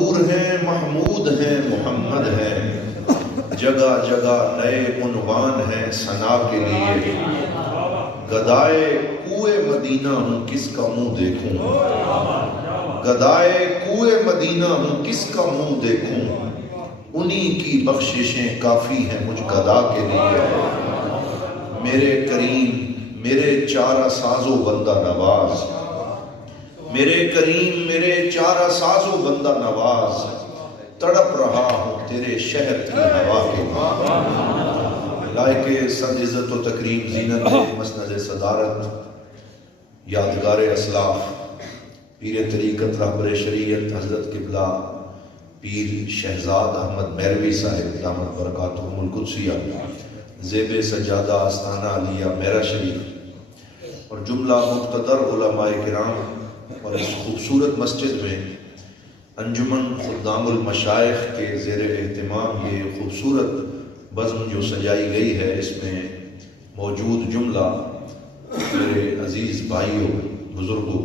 مقبور ہیں، محمود ہیں، محمد ہیں، جگہ جگہ نئے عنوان ہیں ثنا کے لیے۔ گدائے کوئے مدینہ ہوں کس کا منہ دیکھوں، گدائے کوئے مدینہ ہوں کس کا منہ دیکھوں، انہی کی بخششیں کافی ہیں مجھ گدا کے لیے۔ میرے کریم میرے چارہ ساز و بندہ نواز، میرے کریم میرے چارہ ساز و بندہ نواز، تڑپ رہا ہوں تیرے شہر کی ہوا کے لیے۔ لائق صد عزت و تکریم زینت مسند صدارت یادگار اسلاف پیر طریقت رہبر شریعت حضرت قبلہ پیر شہزاد احمد میروی صاحب دامت برکاتہم القدسیہ، زیب سجادہ آستانہ علیہ میرا شریف اور جملہ مقتدر علماء کرام، اور اس خوبصورت مسجد میں انجمن خدام المشائخ کے زیر اہتمام یہ خوبصورت بزم جو سجائی گئی ہے، اس میں موجود جملہ میرے عزیز بھائیوں بزرگوں،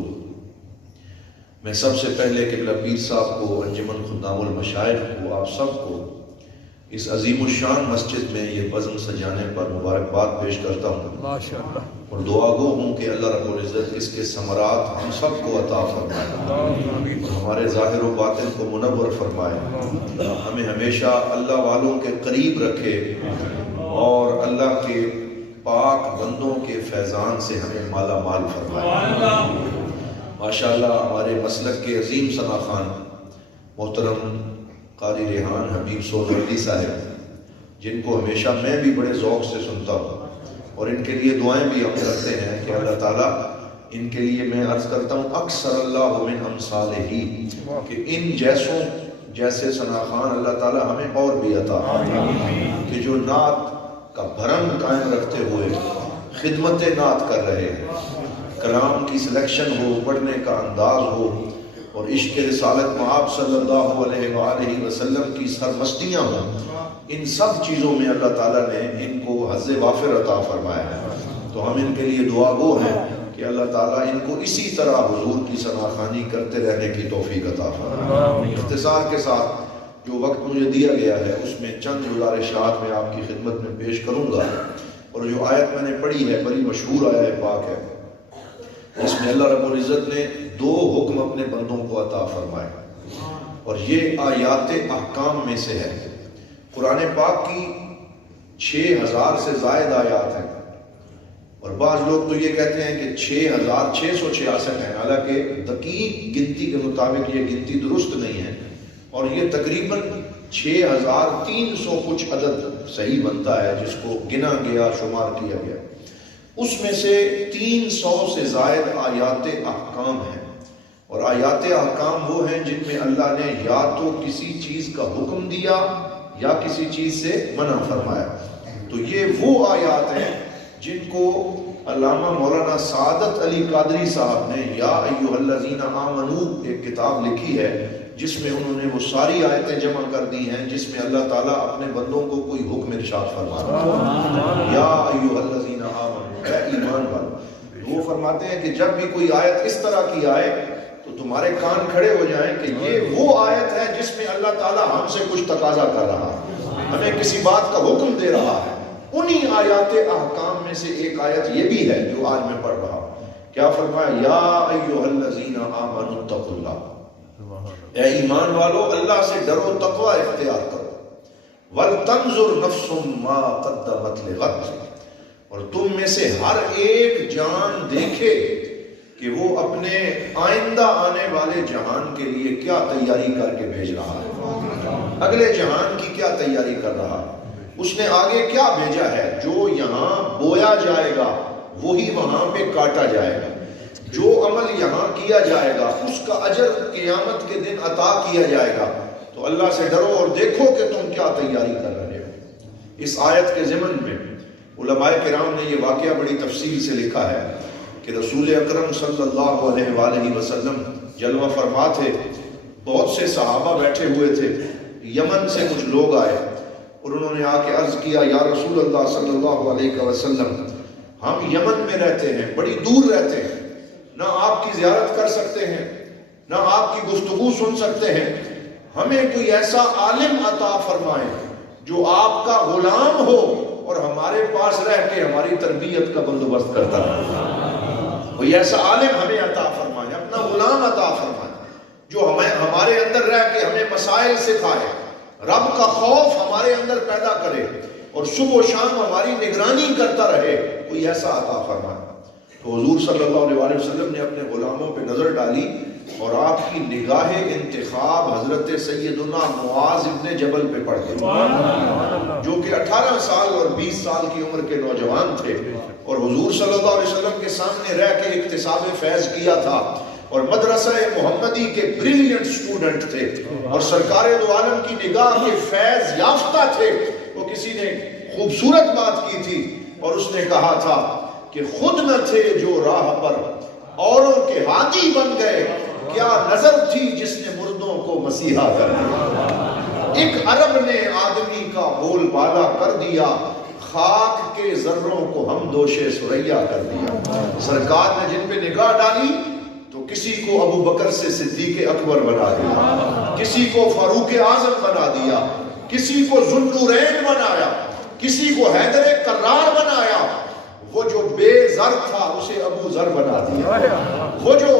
میں سب سے پہلے قبلہ پیر صاحب کو، انجمن خدام المشائخ کو، آپ سب کو اس عظیم الشان مسجد میں یہ بزم سجانے پر مبارکباد پیش کرتا ہوں ماشاءاللہ، اور دعا گو ہوں کہ اللہ رب العزت اس کے ثمرات ہم سب کو عطا فرمائے اور ہمارے ظاہر و باطن کو منور فرمائے، ہمیں ہمیشہ اللہ والوں کے قریب رکھے اور اللہ کے پاک بندوں کے فیضان سے ہمیں مالا مال فرمائے۔ ماشاءاللہ ہمارے مسلک کے عظیم ثنا خان محترم قاری ریحان حبیب سہروردی صاحب، جن کو ہمیشہ میں بھی بڑے ذوق سے سنتا ہوں اور ان کے لیے دعائیں بھی ہم کرتے ہیں کہ اللہ تعالیٰ ان کے لیے، میں عرض کرتا ہوں اکثر اللہ من امثالہ، کہ ان جیسوں جیسے ثنا خان اللہ تعالیٰ ہمیں اور بھی عطا فرمائے، کہ جو نعت کا بھرم قائم رکھتے ہوئے خدمت نعت کر رہے ہیں، کلام کی سلیکشن ہو، پڑھنے کا انداز ہو، اور عشق رسالت مآب صلی اللہ علیہ وآلہ وسلم کی سرمستیاں ہوں، ان سب چیزوں میں اللہ تعالیٰ نے ان کو حظ وافر عطا فرمایا ہے۔ تو ہم ان کے لیے دعا گو ہیں کہ اللہ تعالیٰ ان کو اسی طرح حضور کی ثنا خوانی کرتے رہنے کی توفیق عطا فرمائے۔ اختصار کے ساتھ جو وقت مجھے دیا گیا ہے اس میں چند گزارشات میں آپ کی خدمت میں پیش کروں گا، اور جو آیت میں نے پڑھی ہے بڑی مشہور آیت پاک ہے، جس میں اللہ رب العزت نے دو حکم اپنے بندوں کو عطا فرمائے، اور یہ آیات احکام میں سے ہے۔ قرآن پاک کی 6000 سے زائد آیات ہیں، اور بعض لوگ تو یہ کہتے ہیں کہ 6666 ہیں، حالانکہ دقیق گنتی کے مطابق یہ گنتی درست نہیں ہے، اور یہ تقریباً 6300 کچھ عدد صحیح بنتا ہے جس کو گنا گیا، شمار کیا گیا۔ اس میں سے 300 سے زائد آیات احکام ہیں، اور آیات احکام وہ ہیں جن میں اللہ نے یا تو کسی چیز کا حکم دیا یا کسی چیز سے منع فرمایا۔ تو یہ وہ آیات ہیں جن کو علامہ مولانا سعادت علی قادری صاحب نے یا ایھا الذین آمنو ایک کتاب لکھی ہے، جس میں انہوں نے وہ ساری آیتیں جمع کر دی ہیں جس میں اللہ تعالیٰ اپنے بندوں کو کوئی حکم ارشاد فرما رہا ہے، یا ایھا الذین آمنو، اے ایمان والو۔ وہ فرماتے ہیں کہ جب بھی کوئی آیت اس طرح کی آئے تو تمہارے کان کھڑے ہو جائیں کہ یہ وہ آیت ہے جس میں اللہ تعالیٰ ہم سے کچھ تقاضا کر رہا ہے، ہمیں کسی بات کا حکم دے رہا ہے۔ انہی آیات احکام میں سے ایک آیت یہ بھی ہے جو آج میں پڑھ رہا ہوں۔ کیا فرمایا؟ یا ایھا الذین آمنوا اتقوا اللہ، اے ایمان والو اللہ سے ڈرو، تقوی اختیار کرو۔ وَلْتَنْظُرْ نَفْسٌ مَا قَدَّمَتْ لِغَدٍ، اور تم میں سے ہر ایک جان دیکھے کہ وہ اپنے آئندہ آنے والے جہان کے لیے کیا تیاری کر کے بھیج رہا ہے، اگلے جہان کی کیا تیاری کر رہا ہے، اس نے آگے کیا بھیجا ہے۔ جو یہاں بویا جائے گا وہی وہاں پہ کاٹا جائے گا، جو عمل یہاں کیا جائے گا اس کا اجر قیامت کے دن عطا کیا جائے گا۔ تو اللہ سے ڈرو اور دیکھو کہ تم کیا تیاری کر رہے ہو۔ اس آیت کے ضمن میں علماء کرام نے یہ واقعہ بڑی تفصیل سے لکھا ہے کہ رسول اکرم صلی اللہ علیہ وآلہ وسلم جلوہ فرما تھے، بہت سے صحابہ بیٹھے ہوئے تھے، یمن سے کچھ لوگ آئے اور انہوں نے آ کے عرض کیا، یا رسول اللہ صلی اللہ علیہ وسلم، ہم یمن میں رہتے ہیں، بڑی دور رہتے ہیں، نہ آپ کی زیارت کر سکتے ہیں، نہ آپ کی گفتگو سن سکتے ہیں، ہمیں کوئی ایسا عالم عطا فرمائے جو آپ کا غلام ہو اور ہمارے پاس رہ کے ہماری تربیت کا بندوبست کرتا ہے. کوئی ایسا عالم ہمیں عطا فرمائے، اپنا غلام عطا فرمائے جو ہمارے اندر رہ کے ہمیں مسائل سکھائے، رب کا خوف ہمارے اندر پیدا کرے اور صبح و شام ہماری نگرانی کرتا رہے. کوئی ایسا عطا فرمائے. تو حضور صلی اللہ علیہ وسلم نے اپنے غلاموں پہ نظر ڈالی اور آپ کی نگاہ انتخاب حضرت سیدنا معاذ ابن جبل پہ پڑ گئی، جو کہ 18 سال اور 20 سال کی عمر کے نوجوان تھے اور حضور صلی اللہ علیہ وسلم کے سامنے رہ کے اکتساب فیض کیا تھا اور مدرسہ محمدی کے بریلینٹ اسٹوڈنٹ تھے اور سرکار دو عالم کی نگاہ کے فیض یافتہ تھے. وہ کسی نے خوبصورت بات کی تھی اور اس نے کہا تھا کہ خود نہ تھے جو راہ پر اوروں کے ہادی بن گئے، کیا نظر تھی جس نے مردوں کو مسیحا کر دیا. ایک عرب نے آدمی کا بول بالا کر دیا، خاک کے ذروں کو ہم دوشے سریا کر دیا. سرکار نے جن پہ نگاہ ڈالی تو کسی کو ابو بکر سے صدیق اکبر بنا دیا، کسی کو فاروق اعظم بنا دیا، کسی کو ذوالنورین بنایا، کسی کو حیدر کرار بنایا. وہ جو بے زر تھا اسے ابو زر بنا دیا، وہ جو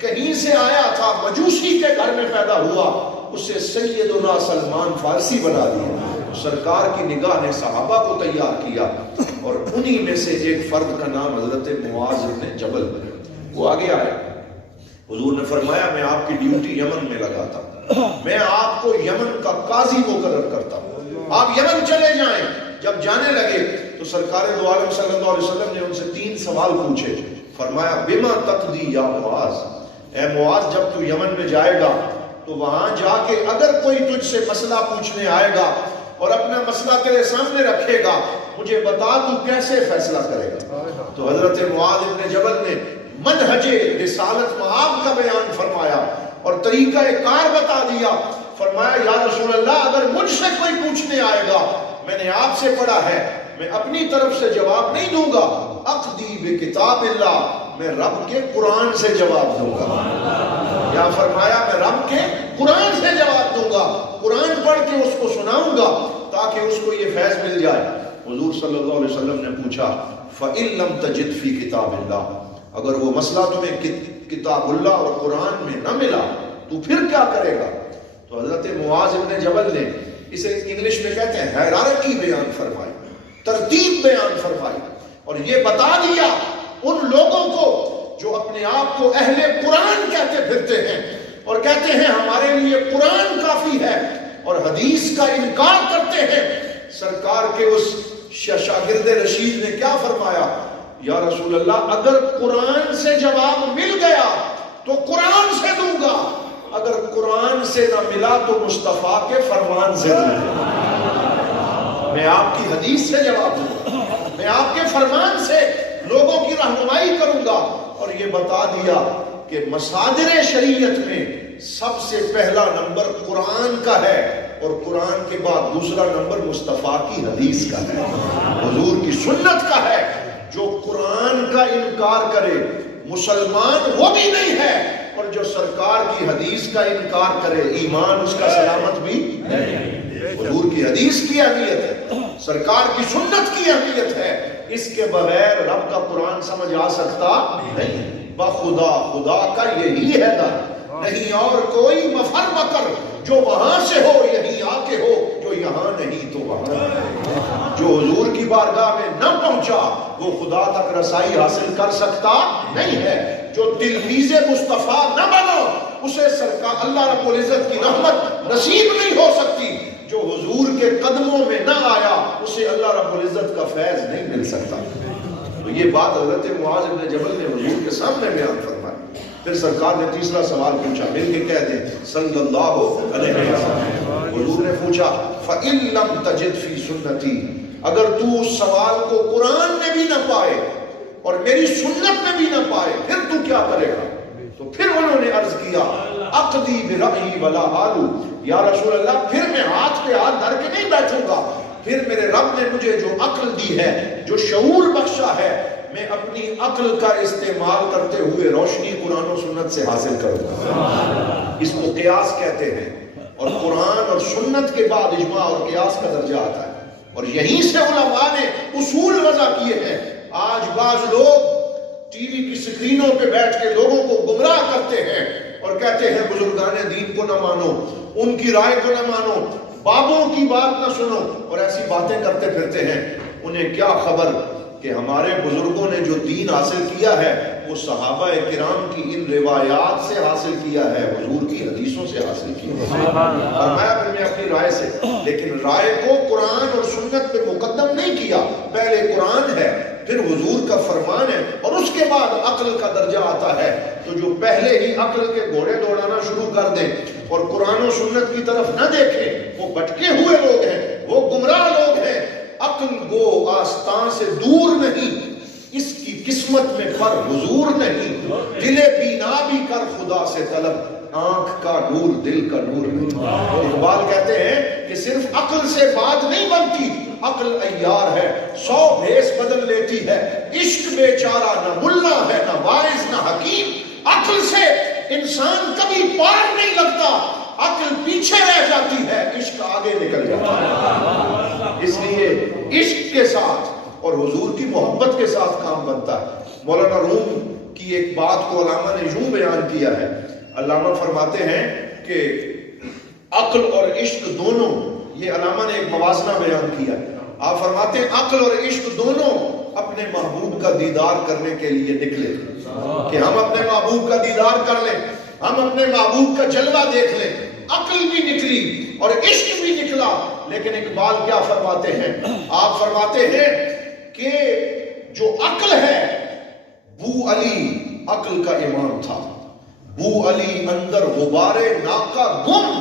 کہیں سے آیا تھا مجوسی کے گھر میں پیدا ہوا اسے سیدنا سلمان فارسی بنا دیا. سرکار کی نگاہ نے صحابہ کو تیار کیا اور انہی میں سے ایک فرد کا نام حضرت معاذ بن جبل. وہ آگے آئے. حضور نے فرمایا میں آپ کی ڈیوٹی یمن میں لگاتا ہوں، میں آپ کو یمن کا قاضی مقرر کرتا ہوں، آپ یمن چلے جائیں. جب جانے لگے تو سرکار دو عالم صلی اللہ علیہ وسلم نے ان سے 3 سوال پوچھے. فرمایا بما تقضی یا معاذ، اے معاذ جب تو یمن میں جائے گا تو وہاں جا کے اگر کوئی تجھ سے مسئلہ پوچھنے آئے گا اور اپنا مسئلہ تیرے سامنے رکھے گا مجھے بتا تو کیسے فیصلہ کرے گا. تو حضرت معاذ ابن جبل نے منہج رسالت مآب کا بیان فرمایا اور طریقہ کار بتا دیا. فرمایا یا رسول اللہ اگر مجھ سے کوئی پوچھنے آئے گا، میں نے آپ سے پڑھا ہے، میں اپنی طرف سے جواب نہیں دوں گا، اقضی بکتاب اللہ، میں رب کے قرآن سے جواب دوں گا. یا فرمایا میں رب کے قرآن سے جواب دوں گا، قرآن پڑھ کے اس کو سناؤں گا تاکہ اس کو یہ فیض مل جائے. حضور صلی اللہ علیہ وسلم نے پوچھا فَإِن لَمْ تَجِدْ فِي کتاب اللہ، اگر وہ مسئلہ تمہیں کتاب اللہ اور قرآن میں نہ ملا تو پھر کیا کرے گا؟ تو حضرت معاذ ابن جبل نے اسے انگلش میں کہتے ہیں ہیرارکی بیان فرمائی، ترتیب بیان فرمائی اور یہ بتا دیا ان لوگوں کو جو اپنے آپ کو اہل قرآن کہتے پھرتے ہیں اور کہتے ہیں ہمارے لیے قرآن کافی ہے اور حدیث کا انکار کرتے ہیں. سرکار کے اس شاگرد رشید نے کیا فرمایا؟ یا رسول اللہ اگر قرآن سے جواب مل گیا تو قرآن سے دوں گا، اگر قرآن سے نہ ملا تو مصطفیٰ کے فرمان سے دوں گا. میں آپ کی حدیث سے جواب دوں گا، میں آپ کے فرمان سے لوگوں کی رہنمائی کروں گا. اور یہ بتا دیا کہ مصادر شریعت میں سب سے پہلا نمبر قرآن کا ہے اور قرآن کے بعد دوسرا نمبر مصطفیٰ کی حدیث کا ہے، حضور کی سنت کا ہے. جو قرآن کا انکار کرے مسلمان وہ بھی نہیں ہے اور جو سرکار کی حدیث کا انکار کرے ایمان اس کا سلامت بھی نہیں. حضور کی حدیث کی اہمیت ہے، سرکار کی سنت کی اہمیت ہے، اس کے بغیر رب کا قرآن سمجھ آ سکتا نہیں. بخدا خدا کا یہی ہے در، نہیں اور کوئی مفر مکر، جو وہاں سے ہو یہیں آ کے ہو، جو یہاں نہیں تو وہاں. جو حضور کی بارگاہ میں نہ پہنچا وہ خدا تک رسائی حاصل کر سکتا نہیں ہے. جو تلمیذ مصطفیٰ نہ بنو اسے سرکار اللہ رب العزت کی رحمت نصیب نہیں ہو سکتی. جو حضور کے قدموں میں نہ آیا اسے اللہ رب العزت کا فیض نہیں مل سکتا. تو یہ بات حضرت معاذ بن جبل نے حضور کے سامنے بیان فرمائی. پھر سرکار نے تیسرا سوال پوچھا، مل کے کہہ دیں صلی اللہ علیہ وسلم. حضور نے پوچھا فَإِن لَمْ تَجِدْ فِي سُنَّتِي، اگر تو اس سوال کو قرآن میں بھی نہ پائے اور میری سنت میں بھی نہ پائے پھر تو کیا کرے گا؟ تو پھر انہوں نے عرض کیا اقضی برأیی ولا آلو، یا رسول اللہ پھر میں ہاتھ پہ ہاتھ دھر کے نہیں بیٹھوں گا، پھر میرے رب نے مجھے جو عقل دی ہے، جو شعور بخشا ہے، میں اپنی عقل کا استعمال کرتے ہوئے روشنی قرآن و سنت سے حاصل کروں گا. اس کو قیاس کہتے ہیں. اور قرآن اور سنت کے بعد اجماع اور قیاس کا درجہ آتا ہے، اور یہیں سے علماء نے اصول وضع کیے ہیں۔ آج بعض لوگ ٹی وی کی سکرینوں پہ بیٹھ کے لوگوں کو گمراہ کرتے ہیں اور کہتے ہیں بزرگان دین کو نہ مانو، ان کی رائے کو نہ مانو، بابوں کی بات نہ سنو، اور ایسی باتیں کرتے پھرتے ہیں۔ انہیں کیا خبر کہ ہمارے بزرگوں نے جو دین حاصل کیا ہے وہ صحابہ کرام کی ان روایات سے حاصل کیا ہے، حضور کی حدیثوں سے حاصل کیا ہے۔ اور میں اپنی رائے سے، لیکن رائے کو قرآن اور سنت پہ مقدم نہیں کیا، پہلے قرآن ہے، پھر حضور کا فرمان ہے، اور اس کے بعد عقل کا درجہ آتا ہے۔ تو جو پہلے ہی عقل کے گھوڑے دوڑانا شروع کر دیں اور قرآن و سنت کی طرف نہ دیکھیں، وہ بھٹکے ہوئے لوگ ہیں، وہ گمراہ لوگ ہیں۔ عقل گو آستان سے دور نہیں، اس کی قسمت میں پر حضور نہیں، دل بینا بھی کر خدا سے طلب، آنکھ کا نور دل کا نور نہیں۔ اقبال کہتے ہیں کہ صرف عقل سے بات نہیں بنتی، عقل عیار ہے، 100 بھیس بدل لیتی ہے، عشق بیچارہ نہ ملا ہے نہ واعظ نہ حکیم۔ عقل سے انسان کبھی پار نہیں لگتا، عقل پیچھے رہ جاتی ہے، عشق آگے نکل جاتا ہے۔ اس لیے عشق کے ساتھ اور حضور کی محبت کے ساتھ کام بنتا ہے۔ مولانا روم کی ایک بات کو علامہ نے یوں بیان کیا ہے، علامہ فرماتے ہیں کہ عقل اور عشق دونوں، یہ علامہ نے ایک موازنہ بیان کیا، آپ فرماتے ہیں عقل اور عشق دونوں اپنے محبوب کا دیدار کرنے کے لیے نکلے، کہ ہم اپنے محبوب کا دیدار کر لیں، ہم اپنے محبوب کا جلوہ دیکھ لیں۔ عقل بھی نکلی اور عشق بھی نکلا، لیکن اقبال کیا فرماتے ہیں؟ آپ فرماتے ہیں کہ جو عقل ہے، بو علی عقل کا امام تھا، بو علی اندر غبار ناکا گم،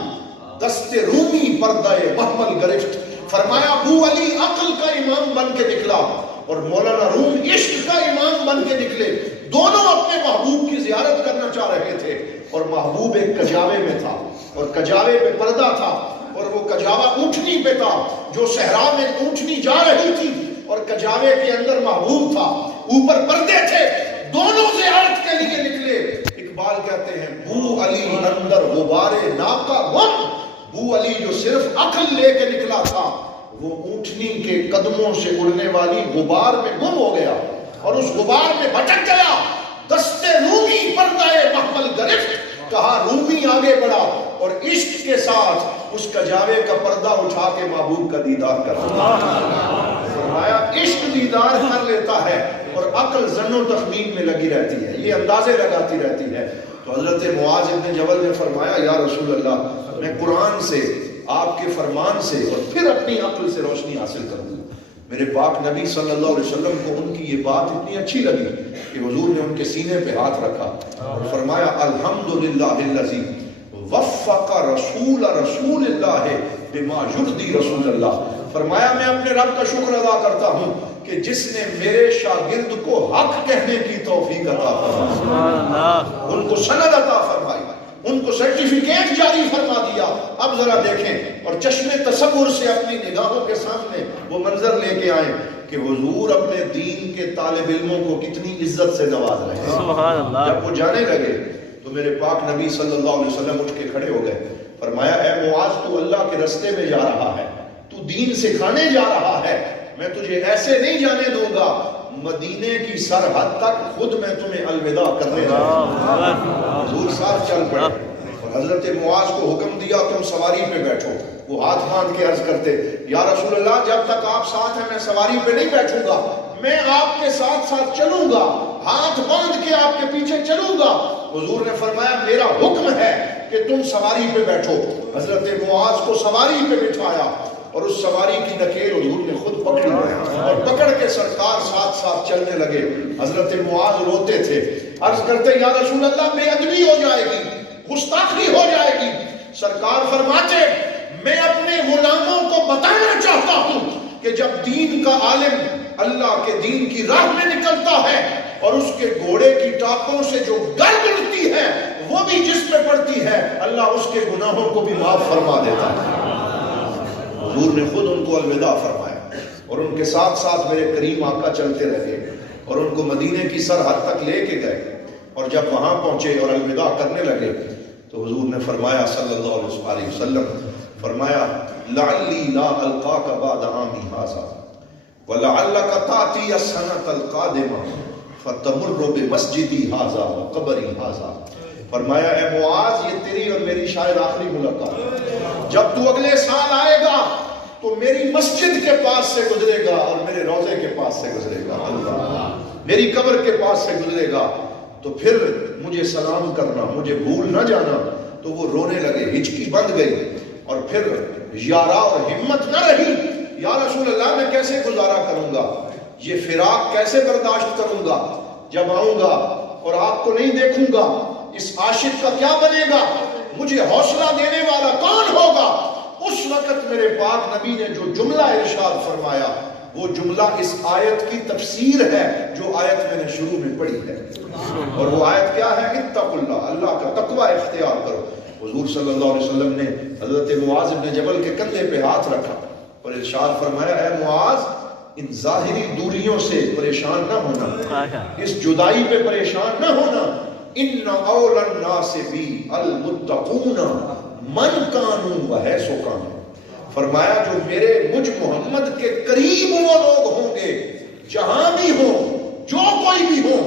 دست رومی پردہ محمل گرفت۔ فرمایا بو علی عقل کا امام بن کے نکلا اور مولانا روم عشق کا امام بن کے نکلے۔ دونوں اپنے محبوب کی زیارت کرنا چاہ رہے تھے، اور محبوب ایک کجاوے میں تھا، اور کجاوے پہ پردہ تھا، اور وہ کجاوا اونٹنی پہ تھا، جو صحرا میں اونٹنی جا رہی تھی، اور کجاوے کے اندر محبوب تھا، اوپر پردے تھے، دونوں زیارت کے لیے نکلے۔ اقبال کہتے ہیں بو علی اندر غبار ناکا گم، بو علی جو صرف عقل لے کے نکلا تھا، وہ اونٹنی کے قدموں سے اڑنے والی غبار میں گم ہو گیا، اور اس غبار میں بھٹک گیا۔ دست رومی پردہ محمل گرفت، کہا رومی آگے بڑھا اور عشق کے ساتھ اس کجاوے کا پردہ اٹھا کے محبوب کا دیدار کر فرمایا عشق دیدار کر لیتا ہے اور عقل ظن و تخمین میں لگی رہتی ہے، یہ اندازے لگاتی رہتی ہے۔ تو حضرت معاذ ابن جبل نے فرمایا یا رسول اللہ، میں قرآن سے، آپ کے فرمان سے اور پھر اپنی عقل سے روشنی حاصل کروں۔ میرے پاک نبی صلی اللہ علیہ وسلم کو ان کی یہ بات اتنی اچھی لگی کہ حضور نے ان کے سینے پہ ہاتھ رکھا اور فرمایا الحمدللہ الذی وفق رسول اللہ بما یرضی رسول اللہ۔ فرمایا میں اپنے رب کا شکر ادا کرتا ہوں کہ جس نے میرے شاگرد کو حق کہنے کی توفیق عطا فرمائی، ان کو سند عطا فرمائی، ان کو سرٹیفکیٹ جاری فرما دیا۔ اب ذرا دیکھیں اور چشم تصور سے اپنی نگاہوں کے سامنے وہ منظر لے کے آئیں کہ حضور اپنے دین کے طالب علموں کو کتنی عزت سے نواز رہے ہیں۔ سبحان اللہ۔ جب وہ جانے لگے تو میرے پاک نبی صلی اللہ علیہ وسلم اٹھ کے کھڑے ہو گئے، فرمایا اے معاذ تو اللہ کے رستے میں جا رہا ہے، تو دین سکھانے جا رہا ہے، میں تجھے ایسے نہیں جانے دوں گا، مدینے کی سرحد تک خود میں تمہیں الوداع کرنے جا رہا ہوں۔ حضور ساتھ چل پڑے اور حضرت معاذ کو حکم دیا تم سواری پہ بیٹھو۔ وہ ہاتھ باندھ کے عرض کرتے یا رسول اللہ جب تک آپ ساتھ ہیں میں سواری پہ نہیں بیٹھوں گا، میں آپ کے ساتھ ساتھ چلوں گا، ہاتھ باندھ کے آپ کے پیچھے چلوں گا۔ حضور نے فرمایا میرا حکم ہے کہ تم سواری پہ بیٹھو۔ حضرت معاذ کو سواری پہ بٹھایا اور اس سواری کی نکیل حضور نے خود پکڑی اور پکڑ کے سرکار ساتھ ساتھ چلنے لگے۔ حضرت معاذ روتے تھے، عرض کرتے یا رسول اللہ بے ادبی ہو جائے گی، گستاخی ہو جائے گی۔ سرکار فرماتے میں اپنے غلاموں کو بتانا چاہتا ہوں کہ جب دین کا عالم اللہ کے دین کی راہ میں نکلتا ہے اور اس کے گھوڑے کی ٹاپوں سے جو گرد اڑتی ہے وہ بھی جس پہ پڑتی ہے، اللہ اس کے گناہوں کو بھی معاف فرما دیتا ہے۔ حضور نے خود ان کو الوداع فرمایا اور ان کے ساتھ ساتھ میرے کریم آقا چلتے رہے اور ان کو مدینے کی سرحد تک لے کے گئے، اور جب وہاں پہنچے اور الوداع کرنے لگے تو حضور نے فرمایا صلی اللہ علیہ وسلم فرمایا لعلی لا القاک بعد عامی ھذا ولعلک تأتی السنۃ القادمہ فتمر بمسجدی ھذا وقبری ھذا. فرمایا اے معاذ یہ تیری اور میری شاید آخری ملاقات. جب تو اگلے سال آئے گا تو میری مسجد کے پاس سے گزرے گا اور میرے روضے کے پاس سے گزرے گا. اللہ میری قبر کے پاس سے گزرے گا تو پھر مجھے سلام کرنا, مجھے بھول نہ جانا. تو وہ رونے لگے, ہچکی بند گئی اور پھر یارا اور ہمت نہ رہی. یا رسول اللہ میں کیسے گزارا کروں گا, یہ فراق کیسے برداشت کروں گا, جب آؤں گا اور آپ کو نہیں دیکھوں گا اس عاشق کا کیا بنے گا, مجھے حوصلہ دینے والا کون ہوگا. اس وقت میرے پاک نبی نے جو جملہ ارشاد فرمایا وہ جملہ اس آیت کی تفسیر ہے جو آیت میں نے شروع میں پڑھی ہے. اور وہ آیت کیا ہے؟ اتقوا اللہ, اللہ کا تقوی اختیار کرو. حضور صلی اللہ علیہ وسلم نے حضرت معاذ بن جبل کے کندھے پہ ہاتھ رکھا اور ارشاد فرمایا اے معاذ ان ظاہری دوریوں سے پریشان نہ ہونا, اس جدائی پہ پریشان نہ ہونا. ان اول الناس بی المتقون من کانوا وحیث کانوا. فرمایا جو میرے مجھ محمد کے قریب وہ لوگ ہوں گے جہاں بھی ہوں, جو کوئی بھی ہو,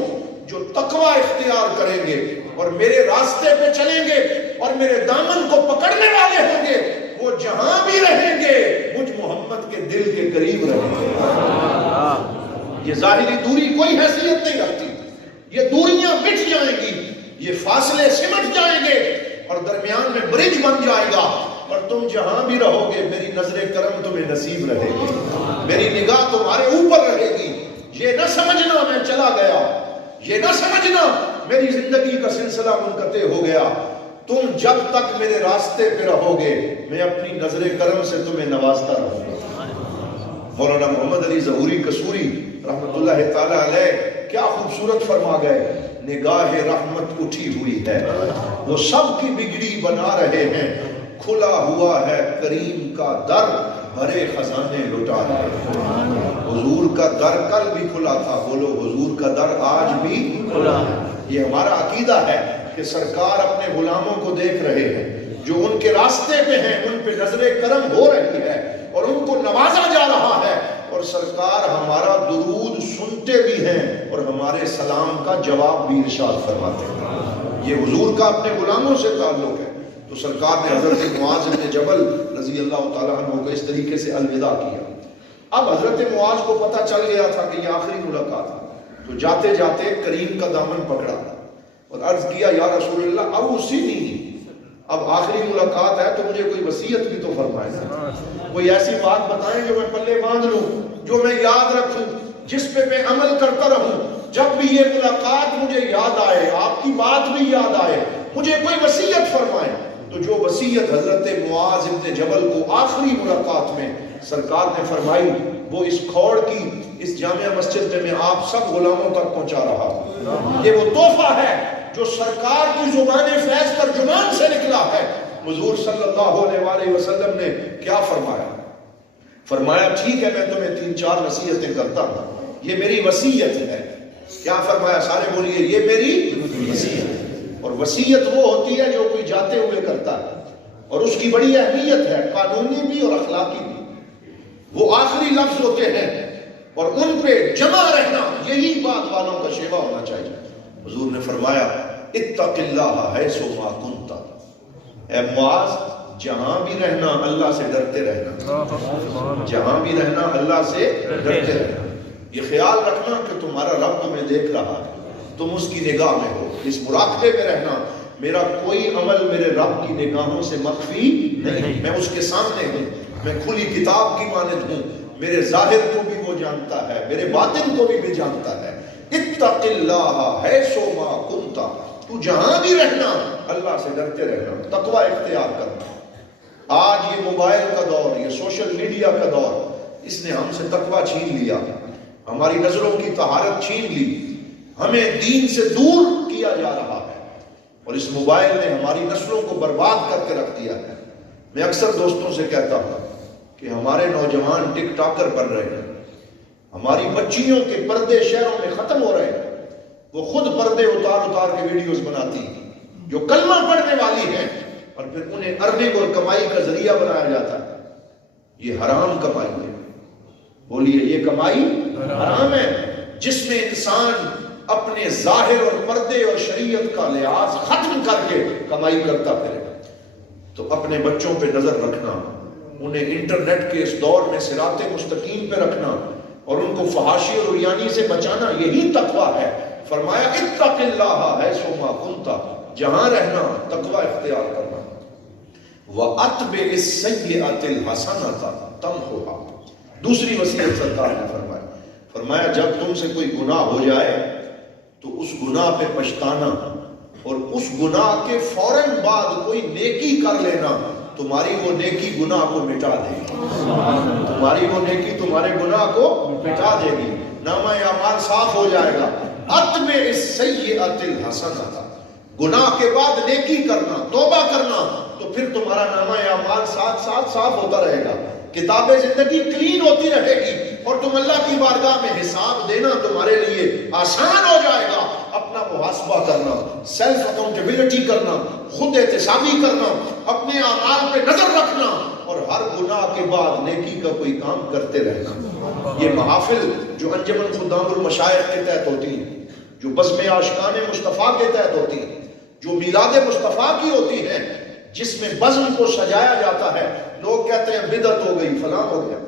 جو تقوی اختیار کریں گے اور میرے راستے پہ چلیں گے اور میرے دامن کو پکڑنے والے ہوں گے, وہ جہاں بھی رہیں گے مجھ محمد کے دل کے قریب رہیں گے. یہ ظاہری دوری کوئی حیثیت نہیں رکھتی, یہ دوریاں مٹ جائیں گی, یہ فاصلے سمٹ جائیں گے اور درمیان میں برج بن جائے گا اور تم جہاں بھی رہو گے میری نظر کرم تمہیں نصیب رہے گی, میری نگاہ تمہارے اوپر رہے گی. یہ نہ سمجھنا میں چلا گیا, یہ نہ سمجھنا میری زندگی کا سلسلہ منقطع ہو گیا. تم جب تک میرے راستے پہ رہو گے میں اپنی نظر کرم سے تمہیں نوازتا رہوں گا. مولانا محمد علی ظہوری قصوری رحمت اللہ تعالی علیہ کیا خوبصورت فرما گئے, نگاہ رحمت اٹھی ہوئی ہے, وہ سب کی بگڑی بنا رہے ہیں, کھلا ہوا ہے کریم کا در, بھرے خزانے لٹا رہے ہیں. حضور کا در کل بھی کھلا تھا, بولو حضور کا در آج بھی کھلا ہے. یہ ہمارا عقیدہ ہے کہ سرکار اپنے غلاموں کو دیکھ رہے ہیں جو ان کے راستے پہ ہیں, ان پہ نظر کرم ہو رہی ہے اور ان کو نوازا جا رہا ہے, اور سرکار ہمارا درود سنتے بھی ہیں اور ہمارے سلام کا جواب بھی ارشاد فرماتے ہیں. یہ حضور کا اپنے غلاموں سے تعلق ہے. تو سرکار نے حضرت معاذ بن جبل رضی اللہ تعالیٰ عنہ کو اس طریقے سے الوداع کیا. اب حضرت معاذ کو پتہ چل گیا تھا کہ یہ آخری ملاقات ہے, تو جاتے جاتے کریم کا دامن پکڑا اور عرض کیا یا رسول اللہ اب اسی نہیں, اب آخری ملاقات ہے تو مجھے کوئی وصیت بھی تو فرمائے نا, کوئی ایسی بات بتائیں جو میں پلے باندھ لوں, جو میں یاد رکھوں, جس پہ میں عمل کرتا رہوں. جب بھی یہ ملاقات مجھے یاد آئے, آپ کی بات بھی یاد آئے, مجھے کوئی وصیت فرمائے. تو جو وصیت حضرت معاذ بن جبل کو آخری ملاقات میں سرکار نے فرمائی وہ اس کھوڑ کی اس جامع مسجد میں آپ سب غلاموں تک پہنچا رہا ہوں. یہ وہ تحفہ ہے جو سرکار کی زبان فیض ترجمان سے نکلا ہے. حضور صلی اللہ علیہ وسلم نے کیا فرمایا؟ فرمایا ٹھیک ہے میں تمہیں 3-4 نصیحتیں کرتا ہوں, یہ میری وصیت ہے. کیا فرمایا؟ سارے بولیے یہ میری وصیت ہے. اور وصیت وہ ہوتی ہے جو کوئی جاتے ہوئے کرتا ہے اور اس کی بڑی اہمیت ہے, قانونی بھی اور اخلاقی بھی. وہ آخری لفظ ہوتے ہیں اور ان پہ جمع رہنا یہی بات والوں کا شیوا ہونا چاہیے. حضور نے فرمایا اتق اللہ حیث ما کنت, اے معاذ جہاں بھی رہنا اللہ سے ڈرتے رہنا, جہاں بھی رہنا اللہ سے ڈرتے رہنا. یہ خیال رکھنا کہ تمہارا رب تمہیں دیکھ رہا ہے, تم اس کی نگاہ میں ہو. اس مراقبے میں رہنا, میرا کوئی عمل میرے رب کی نگاہوں سے مخفی نہیں, میں اس کے سامنے ہوں, میں کھلی کتاب کی مانند ہوں. میرے ظاہر کو بھی وہ جانتا ہے, میرے باطن کو بھی جانتا ہے. اتق اللہ حیث ما کنت, تو جہاں بھی رہنا اللہ سے ڈرتے رہنا, تقوی اختیار کرنا. آج یہ موبائل کا دور, یہ سوشل میڈیا کا دور, اس نے ہم سے تقوی چھین لیا, ہماری نظروں کی طہارت چھین لی, ہمیں دین سے دور کیا جا رہا ہے اور اس موبائل نے ہماری نسلوں کو برباد کر کے رکھ دیا ہے. میں اکثر دوستوں سے کہتا ہوں کہ ہمارے نوجوان ٹک ٹاکر بن رہے ہیں, ہماری بچیوں کے پردے شہروں میں ختم ہو رہے ہیں. وہ خود پردے اتار کے ویڈیوز بناتی ہیں, جو کلمہ پڑھنے والی ہیں اور پھر انہیں ارننگ اور کمائی کا ذریعہ بنایا جاتا ہے، یہ حرام کمائی ہے۔ بولیے یہ کمائی حرام ہے، جس میں انسان اپنے ظاہر اور پردے اور شریعت کا لحاظ ختم کر کے کمائی کرتا پھرے۔ تو اپنے بچوں پہ نظر رکھنا، انہیں انٹرنیٹ کے اس دور میں صراط مستقیم پہ رکھنا اور ان کو فحاشی اور عریانی سے بچانا، یہی تقویٰ ہے۔ فرمایا اتق اللہ حیث ما کنت، جہاں رہنا تقویٰ اختیار کرنا۔ وَأَتْبِعِ السَّيِّئَةَ الْحَسَنَةَ تَمْحُهَا، دوسری وصیت سرکار نے فرمایا جب تم سے کوئی گناہ ہو جائے تو اس گناہ پہ پچھتانا اور اس گناہ کے فوراً بعد کوئی نیکی کر لینا، تمہاری وہ نیکی گناہ کو مٹا دے گی، تمہاری وہ نیکی تمہارے گناہ کو مٹا دے گی، نامہ اعمال صاف ہو جائے گا۔ اتبع السیئۃ الحسنۃ، گناہ کے بعد نیکی کرنا، توبہ کرنا، تو پھر تمہارا نامہ اعمال ساتھ ساتھ صاف ہوتا رہے گا، کتاب زندگی کلین ہوتی رہے گی اور تم اللہ کی بارگاہ میں حساب دینا تمہارے لیے آسان ہو جائے گا۔ اپنا محاسبہ کرنا، سیلف اکاؤنٹیبلٹی کرنا، خود احتسابی کرنا، اپنے اعمال پہ نظر رکھنا اور ہر گناہ کے بعد نیکی کا کوئی کام کرتے رہنا۔ یہ محافل جو انجمن خدام المشائخ کے تحت ہوتی ہیں، جو بزم عاشقان مصطفیٰ کے تحت ہوتی ہیں، جو میلاد مصطفیٰ کی ہوتی ہیں، جس میں بزم کو سجایا جاتا ہے، لوگ کہتے ہیں بدعت ہو گئی، فلاں ہو گیا،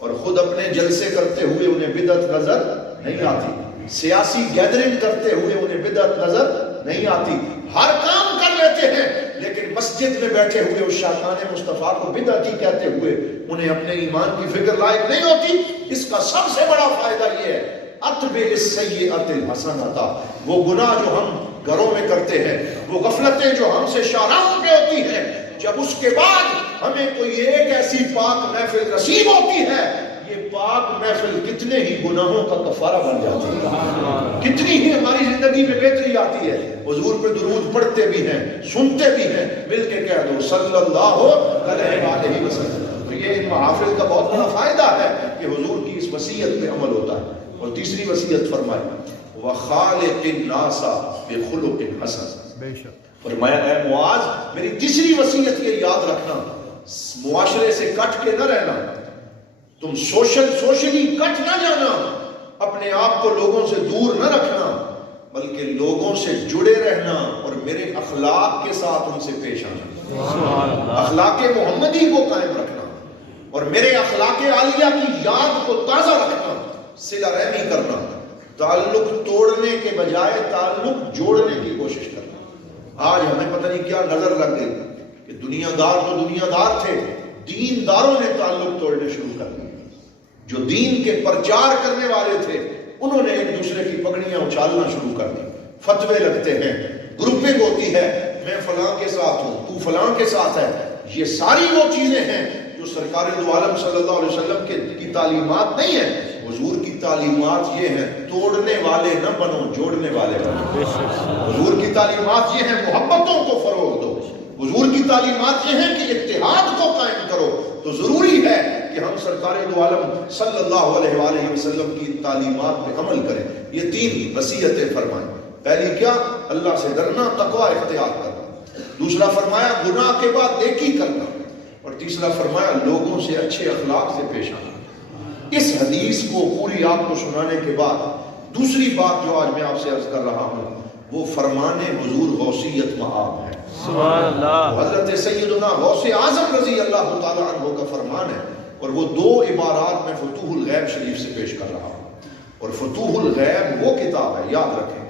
اور خود اپنے جلسے کرتے ہوئے انہیں بدعت نظر نہیں آتی، سیاسی گیدرنگ کرتے ہوئے انہیں بدعت نظر نہیں آتی، ہر کام کر لیتے ہیں، لیکن مسجد میں بیٹھے ہوئے اس شاہان مصطفیٰ کو بدعتی کہتے ہوئے انہیں اپنے ایمان کی فکر لائق نہیں ہوتی۔ اس کا سب سے بڑا فائدہ یہ ہے اتبع السیئۃ الحسنۃ، وہ گناہ جو ہم گھروں میں کرتے ہیں، وہ غفلتیں جو ہم سے شاہراہوں پہ ہوتی ہیں، جب اس کے بعد ہمیں کوئی ایک ایسی پاک محفل نصیب ہوتی ہے، یہ پاک محفل کتنے ہی گناہوں کا کفارہ بن جاتی ہے، کتنی ہی ہماری زندگی میں بہتری آتی ہے۔ حضور پہ درود پڑھتے بھی ہیں، سنتے بھی ہیں، مل کے کہہ دو صلی اللہ علیہ وآلہ وسلم۔ تو یہ ان محافل کا بہت بڑا فائدہ ہے کہ حضور کی اس وصیت پہ عمل ہوتا ہے۔ اور تیسری وصیت فرمائی وَخَالِقِ النَّاسَ بِخُلُقٍ حَسَنٍ، فرمایا اے معاذ میری تیسری وصیت یہ یاد رکھنا، معاشرے سے کٹ کے نہ رہنا، تم سوشلی کٹ نہ جانا، اپنے آپ کو لوگوں سے دور نہ رکھنا، بلکہ لوگوں سے جڑے رہنا اور میرے اخلاق کے ساتھ ان سے پیش آنا، اخلاق محمدی کو قائم رکھنا اور میرے اخلاق عالیہ کی یاد کو تازہ رکھنا، صلہ رحمی کرنا، تعلق توڑنے کے بجائے تعلق جوڑنے کی کوشش کرنا۔ آج ہمیں پتہ نہیں کیا نظر لگ گئی کہ دنیا دار تو دنیا دار تھے، دین داروں نے تعلق توڑنے شروع کر دیے، جو دین کے پرچار کرنے والے تھے انہوں نے ایک دوسرے کی پگڑیاں اچھالنا شروع کر دی، فتوے لگتے ہیں، گروپنگ ہوتی ہے، میں فلاں کے ساتھ ہوں، تو فلاں کے ساتھ ہے۔ یہ ساری وہ چیزیں ہیں جو سرکار دو عالم صلی اللہ علیہ وسلم کی تعلیمات نہیں ہیں۔ حضور کی تعلیمات یہ ہیں توڑنے والے نہ بنو، جوڑنے والے بنو۔ حضور کی تعلیمات یہ ہیں محبتوں کو فروغ دو، حضور کی تعلیمات یہ ہیں کہ اتحاد کو قائم کرو۔ تو ضروری ہے کہ ہم سرکار دو عالم صلی اللہ علیہ وآلہ وسلم کی تعلیمات پہ عمل کریں۔ یہ تین وصیتیں فرمائیں۔ پہلی کیا؟ اللہ سے ڈرنا، تقوی اختیار کرنا۔ دوسرا فرمایا گناہ کے بعد نیکی کرنا، اور تیسرا فرمایا لوگوں سے اچھے اخلاق سے پیش آنا۔ اس حدیث کو پوری آپ کو سنانے کے بعد دوسری بات جو آج میں آپ سے عرض کر رہا ہوں وہ فرمان حضور غوثیت مآب ہے۔ سبحان اللہ۔ حضرت سیدنا غوث اعظم رضی اللہ تعالیٰ عنہ کا فرمان ہے، اور وہ دو عبارات میں فتوح الغیب شریف سے پیش کر رہا ہوں۔ اور فتوح الغیب وہ کتاب ہے، یاد رکھیں،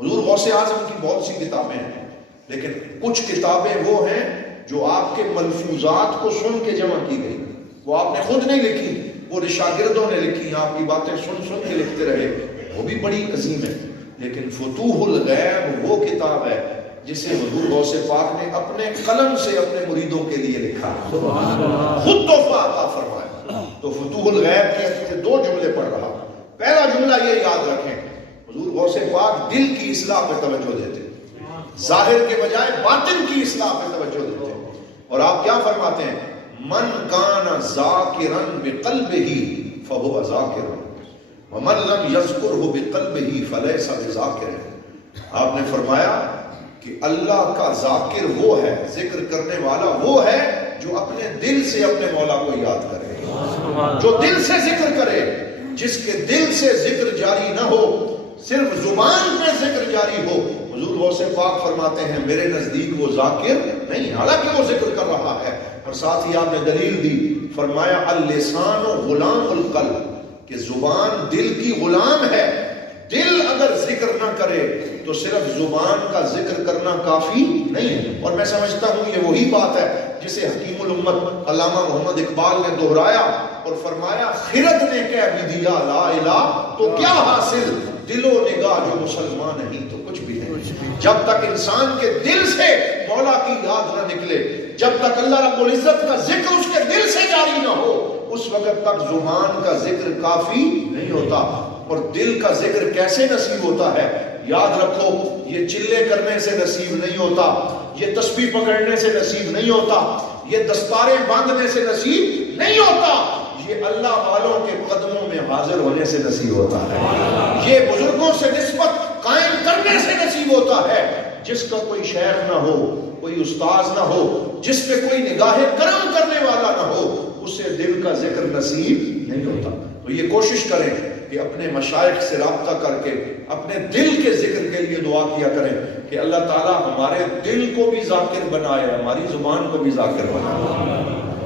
حضور غوث اعظم کی بہت سی کتابیں ہیں، لیکن کچھ کتابیں وہ ہیں جو آپ کے ملفوظات کو سن کے جمع کی گئی، وہ آپ نے خود نہیں لکھی، وہ شاگردوں نے لکھی، آپ کی باتیں سن کے لکھتے رہے، وہ بھی بڑی عظیم ہے۔ لیکن فتوح الغیب وہ کتاب ہے جسے حضور غوث پاک نے اپنے قلم سے اپنے مریدوں کے لیے لکھا، خود تحفہ عطا فرمایا۔ تو فتوح الغیب کے دو جملے پڑھ رہا۔ پہلا جملہ یہ یاد رکھیں، حضور غوث پاک دل کی اصلاح پہ توجہ دیتے، ظاہر کے بجائے باطن کی اصلاح پہ توجہ دیتے۔ اور آپ کیا فرماتے ہیں؟ من کان ذاکرا بقلبہ فہو ذاکر ومن لم یذکرہ بقلبہ فلیس بذاکر۔ آپ نے فرمایا کہ اللہ کا ذاکر وہ ہے، ذکر کرنے والا وہ ہے جو اپنے دل سے اپنے مولا کو یاد کرے، جو دل سے ذکر کرے۔ جس کے دل سے ذکر جاری نہ ہو، صرف زبان پہ ذکر جاری ہو، حضور غوث پاک فرماتے ہیں میرے نزدیک وہ ذاکر نہیں، حالانکہ وہ ذکر کر رہا ہے۔ اور ساتھ ہی آپ نے دلیل دی، فرمایا اللسان غلام القلب، کہ زبان دل کی غلام ہے۔ دل اگر ذکر نہ کرے تو صرف زبان کا ذکر کرنا کافی نہیں ہے۔ اور میں سمجھتا ہوں یہ وہی بات ہے جسے حکیم الامت علامہ محمد اقبال نے دہرایا اور فرمایا خرد نے کہہ بھی دیا لا الہ تو کیا حاصل، دل و نگاہ جو مسلمان نہیں تو کچھ بھی نہیں۔ جب تک انسان کے دل سے مولا کی یاد نہ نکلے، جب تک اللہ رب العزت کا ذکر اس کے دل سے جاری نہ ہو، اس وقت تک زبان کا ذکر کافی نہیں ہوتا۔ اور دل کا ذکر کیسے نصیب ہوتا ہے؟ یاد رکھو، یہ چلے کرنے سے نصیب نہیں ہوتا، یہ تسبیح پکڑنے سے نصیب نہیں ہوتا، یہ دستاریں باندھنے سے نصیب نہیں ہوتا، یہ اللہ والوں کے قدموں میں حاضر ہونے سے نصیب ہوتا ہے، یہ بزرگوں سے نسبت قائم کرنے سے نصیب ہوتا ہے۔ جس کا کوئی شیخ نہ ہو، کوئی استاذ نہ ہو، جس پہ کوئی نگاہ کرم کرنے والا نہ ہو، اسے دل کا ذکر نصیب نہیں ہوتا۔ تو یہ کوشش کریں کہ اپنے مشائخ سے رابطہ کر کے اپنے دل کے ذکر کے لیے دعا کیا کریں کہ اللہ تعالیٰ ہمارے دل کو بھی ذاکر بنائے، ہماری زبان کو بھی ذاکر بنائے۔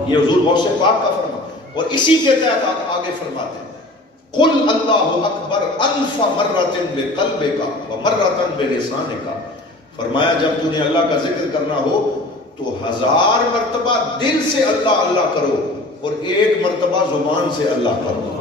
یہ حضور غوث پاک کا فرمان، اور اسی کے تحت آگے فرماتے ہیں قل اللہ اکبر الف مرۃ بقلبک ومرۃ بلسانک، فرمایا جب تُو نے اللہ کا ذکر کرنا ہو تو 1000 مرتبہ دل سے اللہ اللہ کرو اور 1 مرتبہ زبان سے اللہ کرو۔